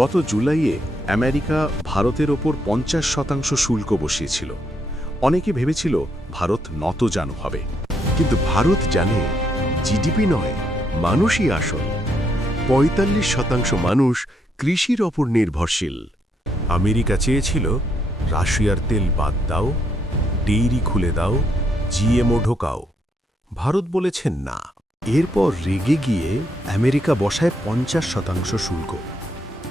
গত জুলাইয়ে আমেরিকা ভারতের ওপর ৫০% শুল্ক বসিয়েছিল। অনেকে ভেবেছিল ভারত নতজানু হবে। কিন্তু ভারত জানে জিডিপি নয়, মানুষই আসল। ৪৫% মানুষ কৃষির ওপর নির্ভরশীল। আমেরিকা চেয়েছিল রাশিয়ার তেল বাদ দাও, ডেইরি খুলে দাও, জিএমও ঢোকাও। ভারত বলেছেন না। এরপর রেগে গিয়ে আমেরিকা বসায় ৫০% শুল্ক।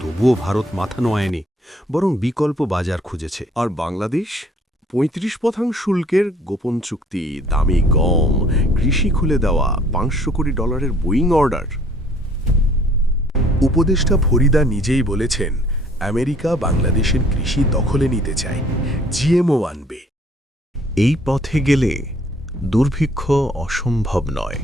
তবুও ভারত মাথা নোয়ায়নি, বরং বিকল্প বাজার খুঁজেছে। আর বাংলাদেশ ৩৫% শুল্কের গোপন চুক্তি, দামি গম, কৃষি খুলে দেওয়া, $৫০০ কোটি বোয়িং অর্ডার। উপদেষ্টা ফরিদা নিজেই বলেছেন আমেরিকা বাংলাদেশের কৃষি দখলে নিতে চায়, জিএমও আনবে। এই পথে গেলে দুর্ভিক্ষ অসম্ভব নয়।